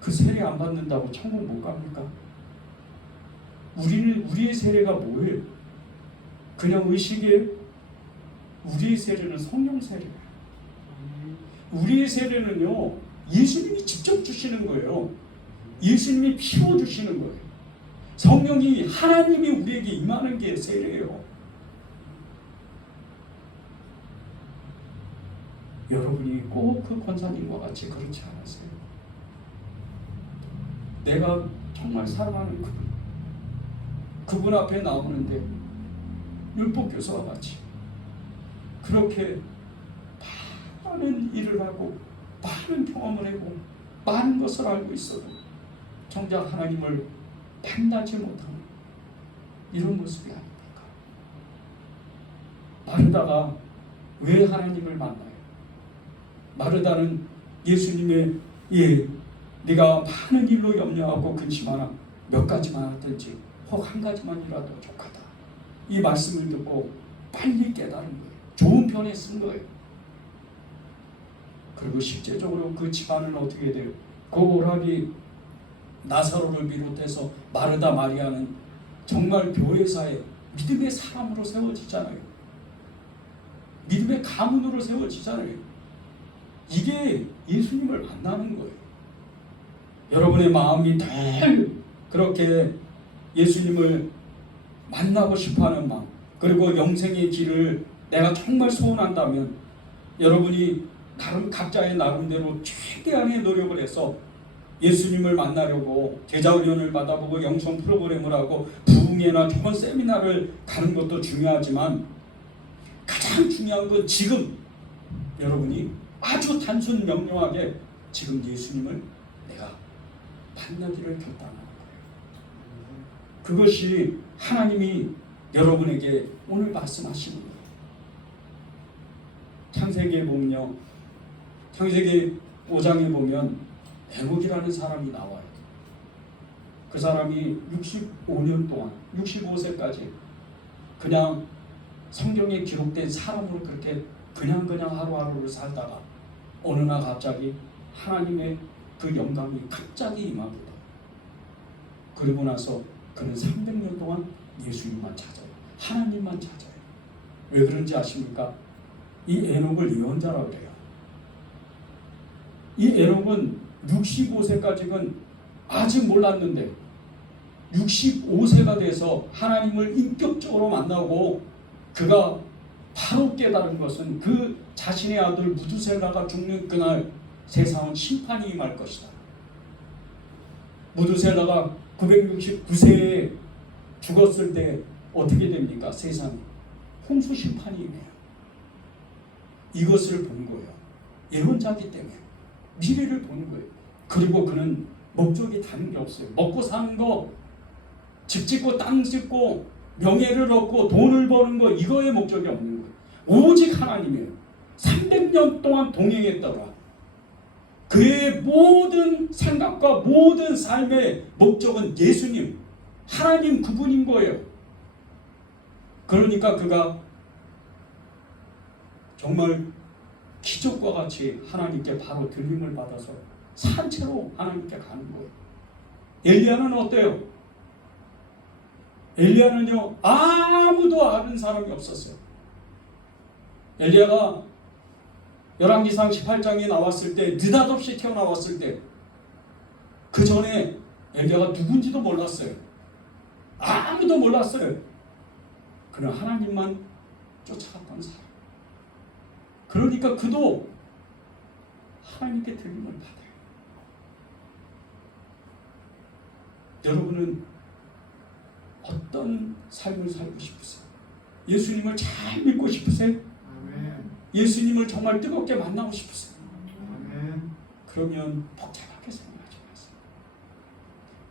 그 세례 안 받는다고 천국 못 갑니까? 우리의 세례가 뭐예요? 그냥 의식이에요? 우리의 세례는 성령 세례예요. 우리의 세례는요, 예수님이 직접 주시는 거예요. 예수님이 피워 주시는 거예요. 성령이, 하나님이 우리에게 임하는 게 세례예요. 여러분이 꼭 그 권사님과 같이 그렇지 않으세요? 내가 정말 사랑하는 그분 앞에 나오는데 율법교사와 같이 그렇게 많은 일을 하고 많은 경험을 하고 많은 것을 알고 있어도 정작 하나님을 만나지 못하는 이런 모습이 아닙니까? 마르다가 왜 하나님을 만나요? 마르다는 예수님의 네가 많은 일로 염려하고 근심하나 몇 가지만 하든지 혹 한 가지만이라도 족하다. 이 말씀을 듣고 빨리 깨달은 거예요. 좋은 편에 쓴 거예요. 그리고 실제적으로 그 집안은 어떻게 돼요? 그 오라비 나사로를 비롯해서 마르다 마리아는 정말 교회사에 믿음의 사람으로 세워지잖아요. 믿음의 가문으로 세워지잖아요. 이게 예수님을 만나는 거예요. 여러분의 마음이 늘 그렇게 예수님을 만나고 싶어하는 마음, 그리고 영생의 길을 내가 정말 소원한다면 여러분이 각자의 나름대로 최대한의 노력을 해서 예수님을 만나려고 제자훈련을 받아보고 영성 프로그램을 하고 부흥회나 좋은 세미나를 가는 것도 중요하지만 가장 중요한 건 지금 여러분이 아주 단순 명료하게 지금 예수님을 내가 만나기를 결단하는 거예요. 그것이 하나님이 여러분에게 오늘 말씀하시는 거예요. 창세기에 보면요, 창세기 5장에 보면 에녹이라는 사람이 나와요. 그 사람이 65년 동안 65세까지 그냥 성경에 기록된 사람으로 그렇게 그냥 하루하루를 살다가 어느 날 갑자기 하나님의 그 영감이 갑자기 임합니다. 그리고 나서 그는 300년 동안 예수님만 찾아요. 하나님만 찾아요. 왜 그런지 아십니까? 이 에녹을 예언자라고 그래요. 이 에녹은 65세까지는 아직 몰랐는데 65세가 돼서 하나님을 인격적으로 만나고 그가 바로 깨달은 것은 그 자신의 아들 무두셀라가 죽는 그날 세상은 심판이 임할 것이다. 무두셀라가 969세에 죽었을 때 어떻게 됩니까? 세상이 홍수 심판이 임해요. 이것을 본 거예요. 예언자기 때문에 미래를 보는 거예요. 그리고 그는 목적이 다른 게 없어요. 먹고 사는 거, 집 짓고 땅 짓고 명예를 얻고 돈을 버는 거, 이거에 목적이 없는 거예요. 오직 하나님이에요. 300년 동안 동행했다가 그의 모든 생각과 모든 삶의 목적은 예수님, 하나님 그분인 거예요. 그러니까 그가 정말 기적과 같이 하나님께 바로 들림을 받아서 산채로 하나님께 가는 거예요. 엘리야는 어때요? 엘리야는요 아무도 아는 사람이 없었어요. 엘리야가 열왕기상 18장에 나왔을 때, 느닷없이 튀어나왔을 때, 그 전에 엘리야가 누군지도 몰랐어요. 아무도 몰랐어요. 그러나 하나님만 쫓아갔던 사람. 그러니까 그도 하나님께 들림을 받아요. 여러분은 어떤 삶을 살고 싶으세요? 예수님을 잘 믿고 싶으세요? 아멘. 예수님을 정말 뜨겁게 만나고 싶으세요? 아멘. 그러면 복잡하게 생각하지 마세요.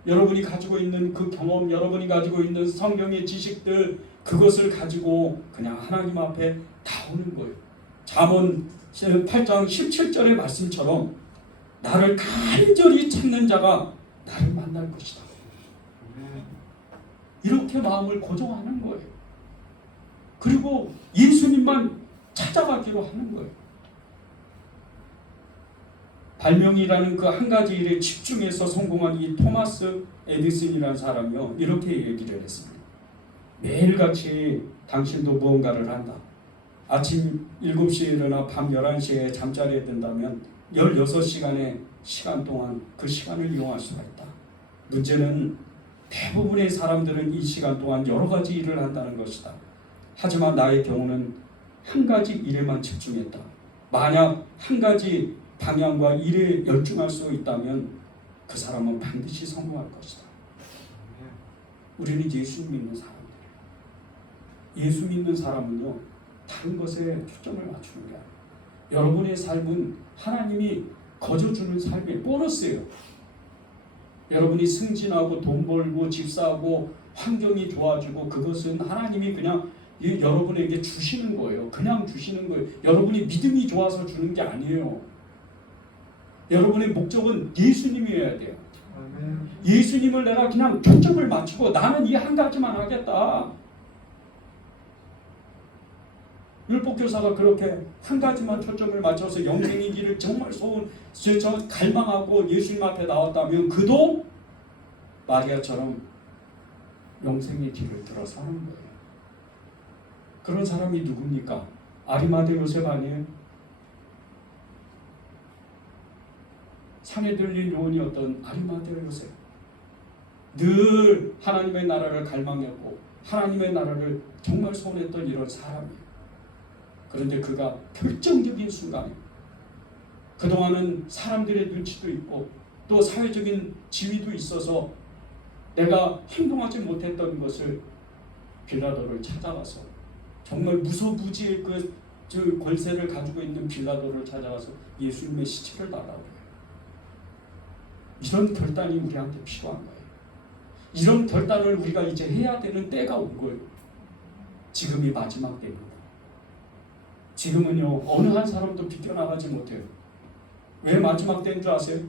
여러분이 가지고 있는 그 경험, 여러분이 가지고 있는 성경의 지식들, 그것을 가지고 그냥 하나님 앞에 나오는 거예요. 잠언 8장 17절의 말씀처럼 나를 간절히 찾는 자가 나를 만날 것이다. 아멘. 이렇게 마음을 고정하는 거예요. 그리고 예수님만 찾아가기로 하는 거예요. 발명이라는 그 한 가지 일에 집중해서 성공한 이 토마스 에디슨이라는 사람이요, 이렇게 얘기를 했습니다. 매일같이 당신도 무언가를 한다. 아침 7시에 일어나 밤 11시에 잠자리에 든다면 16시간의 시간 동안 그 시간을 이용할 수가 있다. 문제는 대부분의 사람들은 이 시간 동안 여러 가지 일을 한다는 것이다. 하지만 나의 경우는 한 가지 일에만 집중했다. 만약 한 가지 방향과 일에 열중할 수 있다면 그 사람은 반드시 성공할 것이다. 우리는 예수 믿는 사람들이에요. 예수 믿는 사람은요, 다른 것에 초점을 맞추는 게 아니에요. 여러분의 삶은 하나님이 거저주는 삶의 보너스예요. 여러분이 승진하고 돈 벌고 집 사고 환경이 좋아지고, 그것은 하나님이 그냥 여러분에게 주시는 거예요. 그냥 주시는 거예요. 여러분이 믿음이 좋아서 주는 게 아니에요. 여러분의 목적은 예수님이어야 돼요. 아멘. 예수님을 내가 그냥 초점을 맞추고 나는 이 한 가지만 하겠다. 율법교사가 그렇게 한 가지만 초점을 맞춰서 영생의 길을 정말 갈망하고 예수님 앞에 나왔다면 그도 마리아처럼 영생의 길을 들어서는 거예요. 그런 사람이 누굽니까? 아리마대 요셉 아니에요? 산에 들린 요원이었던 아리마대 요셉. 늘 하나님의 나라를 갈망했고 하나님의 나라를 정말 소원했던 이런 사람이에요. 그런데 그가 결정적인 순간에, 그동안은 사람들의 눈치도 있고 또 사회적인 지위도 있어서 내가 행동하지 못했던 것을 빌라도를 찾아가서, 정말 무소부지의 그 권세를 가지고 있는 빌라도를 찾아가서 예수님의 시체를 달라고 해요. 이런 결단이 우리한테 필요한 거예요. 이런 결단을 우리가 이제 해야 되는 때가 온 거예요. 지금이 마지막 때입니다. 지금은요, 어느 한 사람도 비껴나가지 못해요. 왜 마지막 때인 줄 아세요?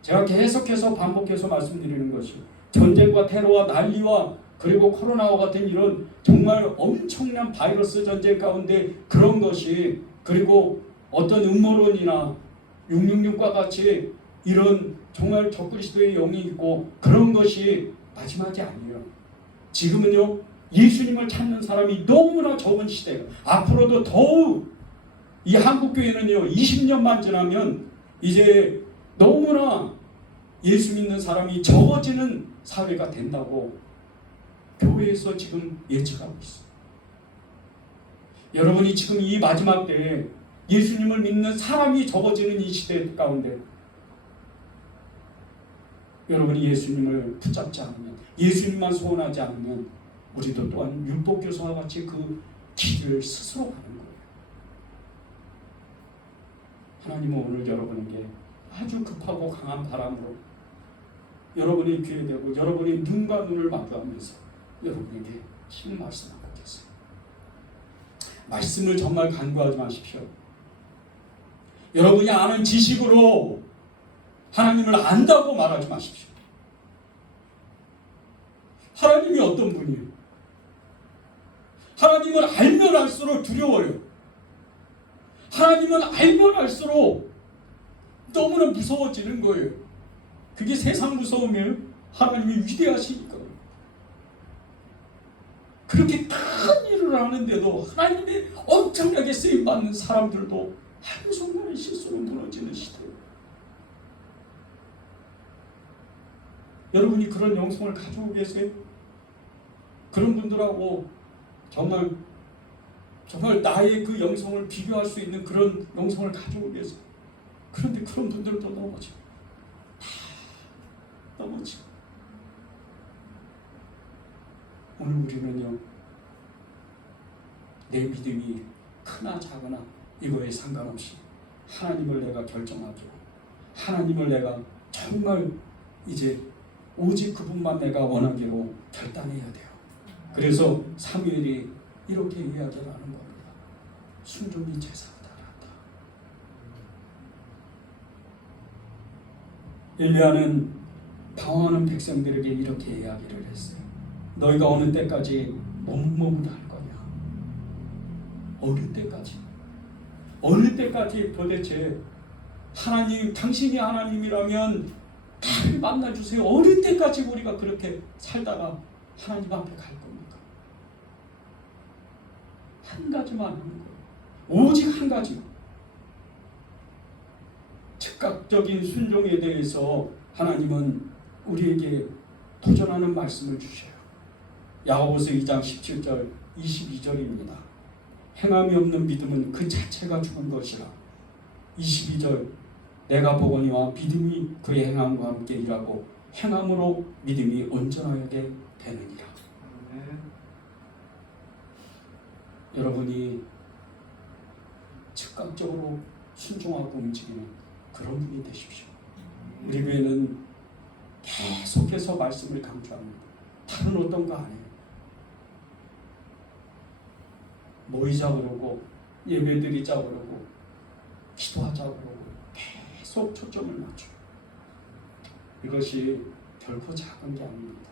제가 계속해서 반복해서 말씀드리는 것이, 전쟁과 테러와 난리와 그리고 코로나와 같은 이런 정말 엄청난 바이러스 전쟁 가운데 그런 것이, 그리고 어떤 음모론이나 666과 같이 이런 정말 적그리스도의 영이 있고 그런 것이 마지막이 아니에요. 지금은요, 예수님을 찾는 사람이 너무나 적은 시대예요. 앞으로도 더욱 이 한국교회는요, 20년만 지나면 이제 너무나 예수 믿는 사람이 적어지는 사회가 된다고 교회에서 지금 예측하고 있어요. 여러분이 지금 이 마지막 때에 예수님을 믿는 사람이 적어지는 이 시대 가운데 여러분이 예수님을 붙잡지 않으면, 예수님만 소원하지 않으면 우리도 또한 율법교사와 같이 그 길을 스스로 가는 거예요. 하나님은 오늘 여러분에게 아주 급하고 강한 바람으로 여러분의 귀에 대고 여러분의 눈과 눈을 마주하면서 여러분에게 신 말씀하고 계세요. 말씀을 정말 간구하지 마십시오. 여러분이 아는 지식으로 하나님을 안다고 말하지 마십시오. 하나님이 어떤 분이에요? 하나님을 알면 알수록 두려워요. 하나님은 알면 알수록 너무나 무서워지는 거예요. 그게 세상 무서움이에요? 하나님이 위대하시니까. 그렇게 큰 일을 하는데도 하나님의 엄청나게 쓰임받는 사람들도 한순간의 실수로 무너지는 시대예요. 여러분이 그런 영성을 가지고 계세요? 그런 분들하고 정말 나의 그 영성을 비교할 수 있는 그런 영성을 가지고 계세요? 그런데 그런 분들도 넘어져. 다 넘어져. 오늘 우리는요, 내 믿음이 크나 작으나 이거에 상관없이 하나님을 내가 결정하기로, 하나님을 내가 정말 이제 오직 그분만 내가 원하기로 결단해야 돼요. 그래서 사무엘이 이렇게 이야기를 하는 겁니다. 순종이 제사보다 낫다. 엘리야는 당황하는 백성들에게 이렇게 이야기를 했어요. 너희가 어느 때까지 머뭇머뭇 할 거냐? 어느 때까지? 어느 때까지 도대체 하나님, 당신이 하나님이라면 나를 만나주세요. 어느 때까지 우리가 그렇게 살다가 하나님 앞에 갈 겁니까? 한 가지만 하는 거예요. 오직 한 가지. 즉각적인 순종에 대해서 하나님은 우리에게 도전하는 말씀을 주셔요. 야고보서 2장 17절 22절입니다. 행함이 없는 믿음은 그 자체가 죽은 것이라. 22절 내가 보거니와 믿음이 그의 행함과 함께 일하고 행함으로 믿음이 온전하게 되느니라. 여러분이 즉각적으로 순종하고 움직이는 그런 분이 되십시오. 우리 교회는 계속해서 말씀을 강조합니다. 다른 어떤 거 아니에요. 모이자 그러고 예배드리자 그러고 기도하자 그러고 계속 초점을 맞춰요. 이것이 결코 작은 게 아닙니다.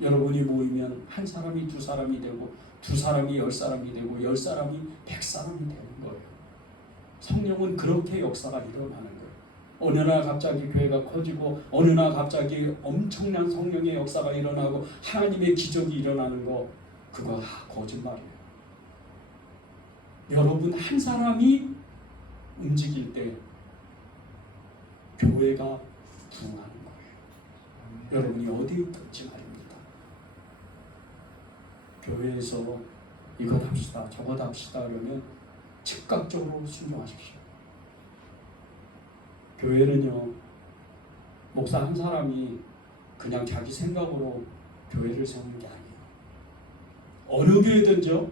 여러분이 모이면 한 사람이 두 사람이 되고 두 사람이 10사람이 되고 10사람이 100사람이 되는 거예요. 성령은 그렇게 역사가 일어나는 거예요. 어느 날 갑자기 교회가 커지고 어느 날 갑자기 엄청난 성령의 역사가 일어나고 하나님의 기적이 일어나는 거, 그거 다 거짓말이에요. 여러분 한 사람이 움직일 때 교회가 부흥하는 거예요. 여러분이 어디에 있든지 말입니다. 교회에서 이것 합시다 저것 합시다 그러면 즉각적으로 순종하십시오. 교회는요, 목사 한 사람이 그냥 자기 생각으로 교회를 세우는 게 아니에요. 어느 교회든지요,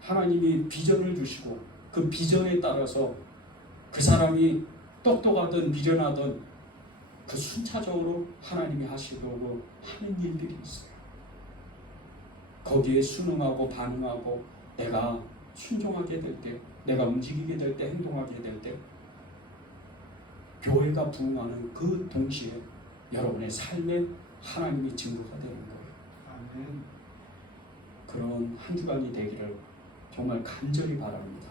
하나님이 비전을 주시고 그 비전에 따라서 그 사람이 똑똑하든 미련하든 그 순차적으로 하나님이 하시려고 하는 일들이 있어요. 거기에 순응하고 반응하고 내가 순종하게 될 때, 내가 움직이게 될 때, 행동하게 될 때 교회가 부흥하는 그 동시에 여러분의 삶에 하나님이 증거가 되는 거예요. 아멘. 그런 한 주간이 되기를 정말 간절히 바랍니다.